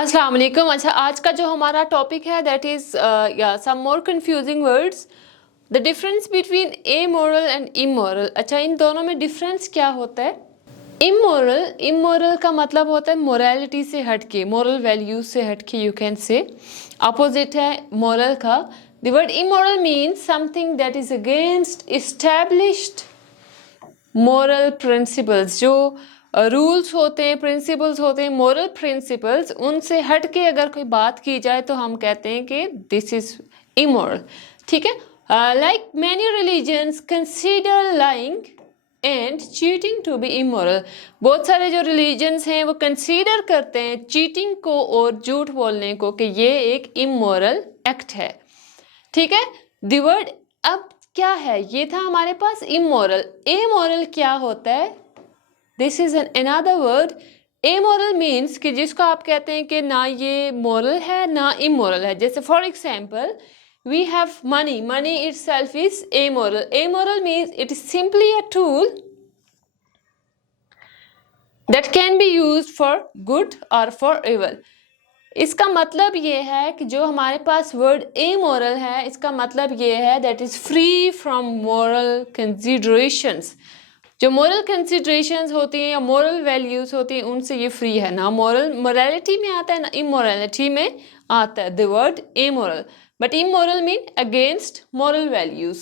अस्सलाम वालेकुम। अच्छा, आज का जो हमारा टॉपिक है that is some more confusing words, the difference between amoral and immoral. अच्छा, इन दोनों में डिफरेंस क्या होता है? इमोरल का मतलब होता है मोरालिटी से हटके, मोरल वैल्यूज से हटके, यू कैन से। अपोजिट है मोरल का। The word immoral means something that is against established moral principles. जो रूल्स होते हैं, प्रिंसिपल्स होते हैं, मोरल प्रिंसिपल्स, उनसे हट के अगर कोई बात की जाए तो हम कहते हैं कि दिस इज इमोरल। ठीक है। Like many religions consider lying and cheating to be immoral. बहुत सारे जो रिलीजन्स हैं वो कंसीडर करते हैं चीटिंग को और झूठ बोलने को कि ये एक इमोरल एक्ट है। ठीक है। द वर्ड अब क्या है, ये था हमारे पास इमोरल। एमोरल क्या होता है? This is an another word. Amoral means कि जिसको आप कहते हैं कि ना ये मोरल है ना इमोरल है। जैसे for example we have money, money itself is amoral. Amoral means it is simply a tool that can be used for good और फॉर इवल। इसका मतलब ये है कि जो हमारे पास वर्ड एमोरल है, इसका मतलब ये है that is free from moral considerations. जो मोरल कंसिडरेशंस होती हैं या मोरल वैल्यूज होती हैं उनसे ये फ्री है। ना मोरालिटी में आता है ना इमोरालिटी में आता है the word amoral. But immoral mean against moral values.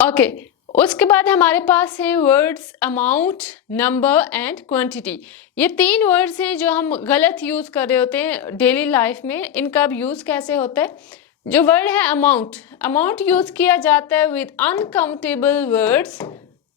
Okay, उसके बाद हमारे पास है words amount, number and quantity. ये तीन वर्ड्स हैं जो हम गलत यूज कर रहे होते हैं डेली लाइफ में। इनका अब यूज कैसे होता है? जो वर्ड है अमाउंट, अमाउंट यूज किया जाता है विद अनकाउंटेबल वर्ड्स।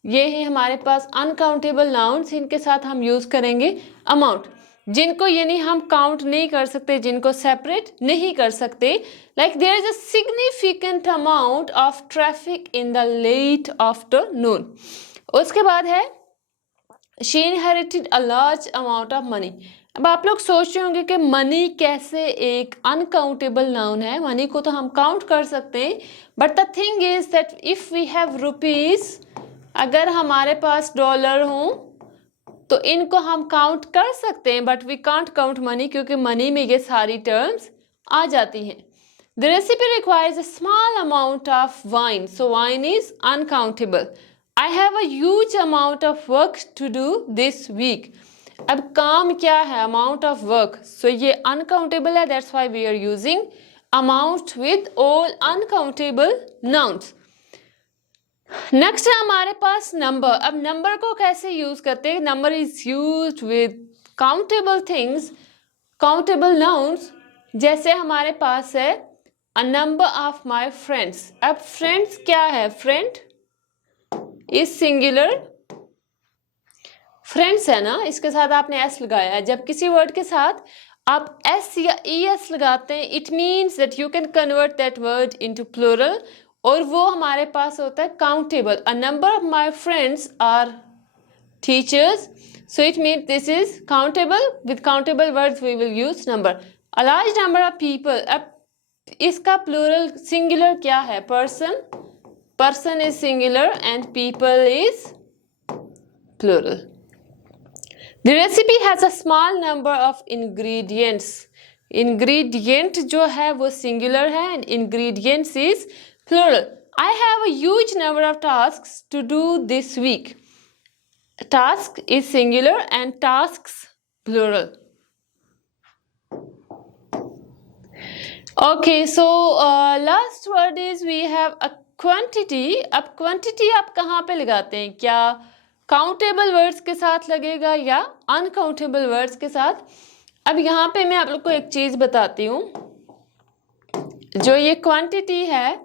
ये है हमारे पास अनकाउंटेबल नाउन्स, इनके साथ हम यूज करेंगे अमाउंट, जिनको यानी हम काउंट नहीं कर सकते, जिनको सेपरेट नहीं कर सकते। Like there is a significant amount of traffic in the late afternoon. उसके बाद है she inherited a large amount of money. अब आप लोग सोच रहे होंगे कि मनी कैसे एक अनकाउंटेबल नाउन है। मनी को तो हम काउंट कर सकते हैं, but the thing is that if we have rupees, अगर हमारे पास डॉलर हो तो इनको हम काउंट कर सकते हैं, but we can't count money, क्योंकि मनी में ये सारी टर्म्स आ जाती हैं। The recipe requires a small amount of wine, so wine is uncountable. I have a huge amount of work to do this week. अब काम क्या है? Amount of work. So ये uncountable है, that's why we are using amount with all uncountable nouns. Next है हमारे पास number. अब number को कैसे यूज करते हैं? Number is used with countable things, countable nouns. जैसे हमारे पास है a number of my friends. अब friends क्या है? Friend इज सिंगुलर, फ्रेंड्स है ना, इसके साथ आपने एस लगाया है। जब किसी वर्ड के साथ आप एस या ई एस लगाते हैं, it means that you can convert that word into plural, और वो हमारे पास होता है countable. A number of my friends are teachers, so it means this is countable. With countable words we will use number. A large number of people, अब इसका plural singular क्या है? Person. Person is singular and people is plural. The recipe has a small number of ingredients. Ingredient जो है वो singular है and ingredients is plural. I have a huge number of tasks to do this week. Task is singular and tasks plural. Okay, so last word is we have a quantity. अब quantity आप कहाँ पे लगाते हैं? क्या countable words के साथ लगेगा या अनकाउंटेबल वर्ड्स के साथ? अब यहाँ पे मैं आप लोग को एक चीज बताती हूँ। जो ये क्वांटिटी है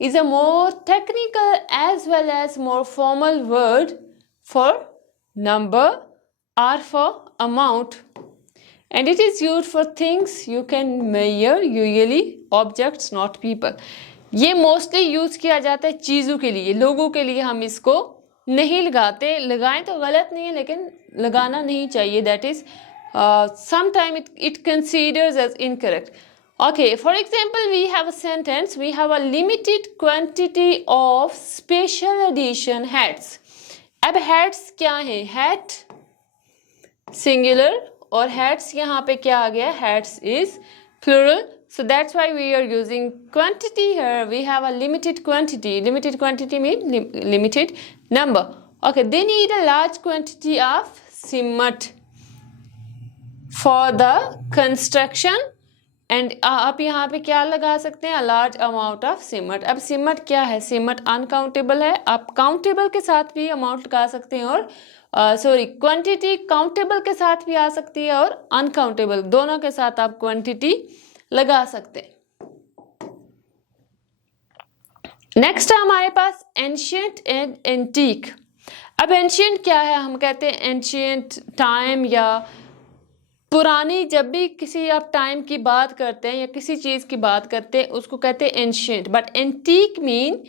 is a more technical as well as more formal word for number और for amount, and it is used for things you can measure, usually objects not people. ये मोस्टली यूज किया जाता है चीज़ों के लिए, लोगों के लिए हम इसको नहीं लगाते। लगाएं तो गलत नहीं है, लेकिन लगाना नहीं चाहिए। That is sometime it considers as incorrect. Okay, for example we have a sentence, we have a limited quantity of special edition hats. अब हैट्स क्या है? हैट सिंगुलर और हेड्स यहाँ पे क्या आ गया, heads is plural. So that's why we are using quantity here. We have a limited quantity. Limited quantity means limited number. Okay, they need a large quantity of cement for the construction. And आप यहाँ पे क्या लगा सकते हैं, a large amount of cement. अब cement क्या है, cement uncountable है. आप countable के साथ भी amount लगा सकते हैं और quantity countable के साथ भी आ सकती है और uncountable दोनों के साथ आप quantity लगा सकते हैं. नेक्स्ट है हमारे पास एंशियंट एंड एंटीक. अब एंशियंट क्या है, हम कहते हैं एंशियंट टाइम या पुरानी. जब भी किसी आप टाइम की बात करते हैं या किसी चीज़ की बात करते हैं उसको कहते हैं एंशियंट. बट एंटीक मीन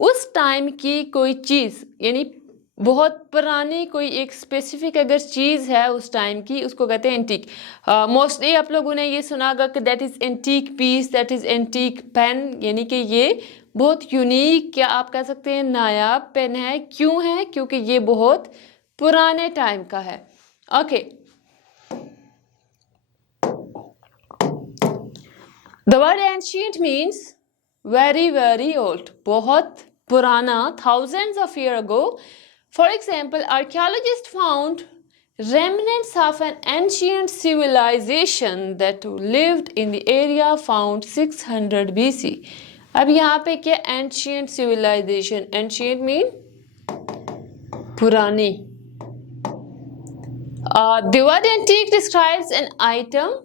उस टाइम की कोई चीज़, यानी बहुत पुरानी कोई एक स्पेसिफिक अगर चीज़ है उस टाइम की, उसको कहते हैं एंटीक. मोस्टली आप लोगों ने ये सुना होगा कि that is antique piece, that is antique pen, यानी कि ये बहुत यूनिक या आप कह सकते हैं नायाब पेन है. क्यों है, क्योंकि ये बहुत पुराने टाइम का है. Okay, the word ancient means very very old, बहुत पुराना, thousands of years ago. For example, archaeologists found remnants of an ancient civilization that lived in the area found 600 BC. अब यहाँ पे क्या ancient civilization, ancient mean पुरानी. The word antique describes an item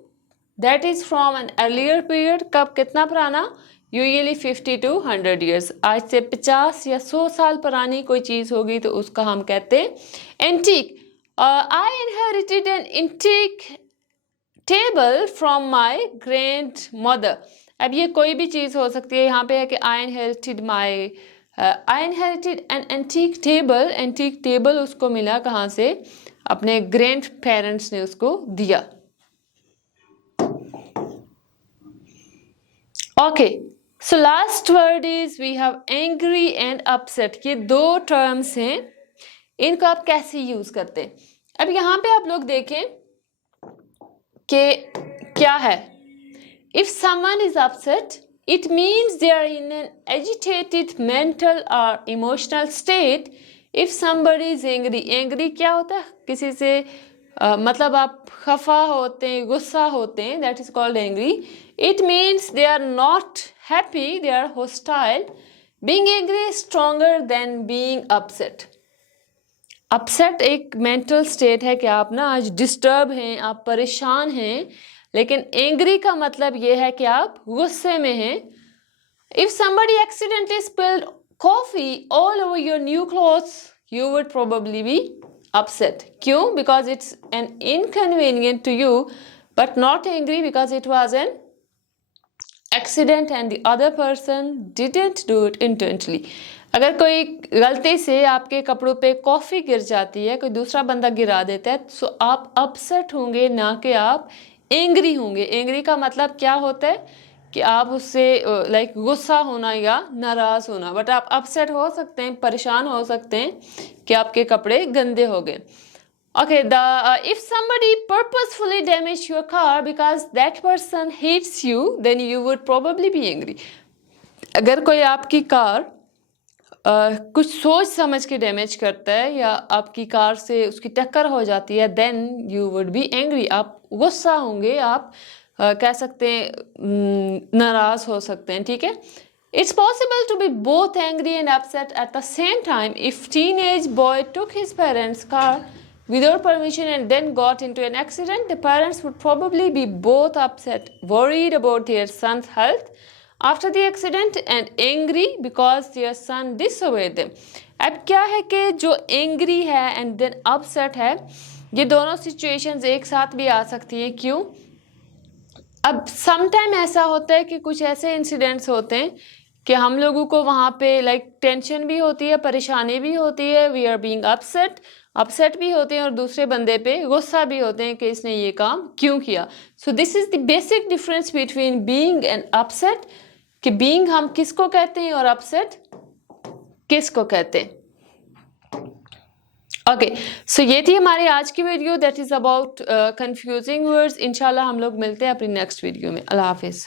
that is from an earlier period. कब, कितना पुराना, usually 50 to 100 years. आज से 50 या 100 साल पुरानी कोई चीज़ होगी तो उसका हम कहते हैं antique. I inherited an antique table from my grandmother. अब ये कोई भी चीज़ हो सकती है. यहाँ पे है कि I inherited an antique table. Antique table उसको मिला कहाँ से, अपने ग्रैंड पेरेंट्स ने उसको दिया. Okay, so last word is we have angry and upset. ये दो टर्म्स हैं, इनको आप कैसे यूज करते हैं. अब यहाँ पे आप लोग देखें कि क्या है. If someone is upset it means they are in an agitated mental और emotional state. If somebody is angry, angry क्या होता है, किसी से मतलब आप खफा होते हैं, गुस्सा होते हैं, that is called angry. It means they are not happy, they are hostile. Being angry is stronger than being upset. Upset एक मेंटल स्टेट है कि आप ना आज डिस्टर्ब हैं, आप परेशान हैं, लेकिन एंग्री का मतलब ये है कि आप गुस्से में हैं. If somebody accidentally spilled coffee all over your new clothes you would probably be upset. क्यों? Because it's an inconvenient to you, but not angry because it was an accident and the other person didn't do it intentionally. अगर कोई गलती से आपके कपड़ों पे coffee गिर जाती है, कोई दूसरा बंदा गिरा देता है, तो आप अपसेट होंगे, ना कि आप एंग्री होंगे. एंग्री का मतलब क्या होता है कि आप उससे लाइक गुस्सा होना या नाराज़ होना. बट आप अपसेट हो सकते हैं, परेशान हो सकते हैं कि आपके कपड़े गंदे हो गए. Okay, if somebody purposefully damage your car because that person hates you then you would probably be angry. अगर कोई आपकी कार कुछ सोच समझ के डैमेज करता है या आपकी कार से उसकी टक्कर हो जाती है, then you would be angry. आप गुस्सा होंगे, आप कह सकते हैं नाराज हो सकते हैं. ठीक है, it's possible to be both angry and upset at the same time. If teenage boy took his parents car without permission and then got into an accident, the parents would probably be both upset, worried about their son's health after the accident and angry because their son disobeyed them. अब क्या है कि जो angry है and then upset है, ये दोनों situations एक साथ भी आ सकती हैं. क्यों? अब समटाइम ऐसा होता है कि कुछ ऐसे इंसिडेंट्स होते हैं कि हम लोगों को वहाँ पे लाइक टेंशन भी होती है, परेशानी भी होती है, वी आर बीइंग अपसेट भी होते हैं और दूसरे बंदे पे गुस्सा भी होते हैं कि इसने ये काम क्यों किया. So this is the basic difference between being and upset, कि बीइंग हम किसको कहते हैं और अपसेट किसको कहते हैं. ओके, सो ये थी हमारी आज की video that is about confusing words. इंशाल्लाह हम लोग मिलते हैं अपनी नेक्स्ट वीडियो में। अल्लाह हाफिज़।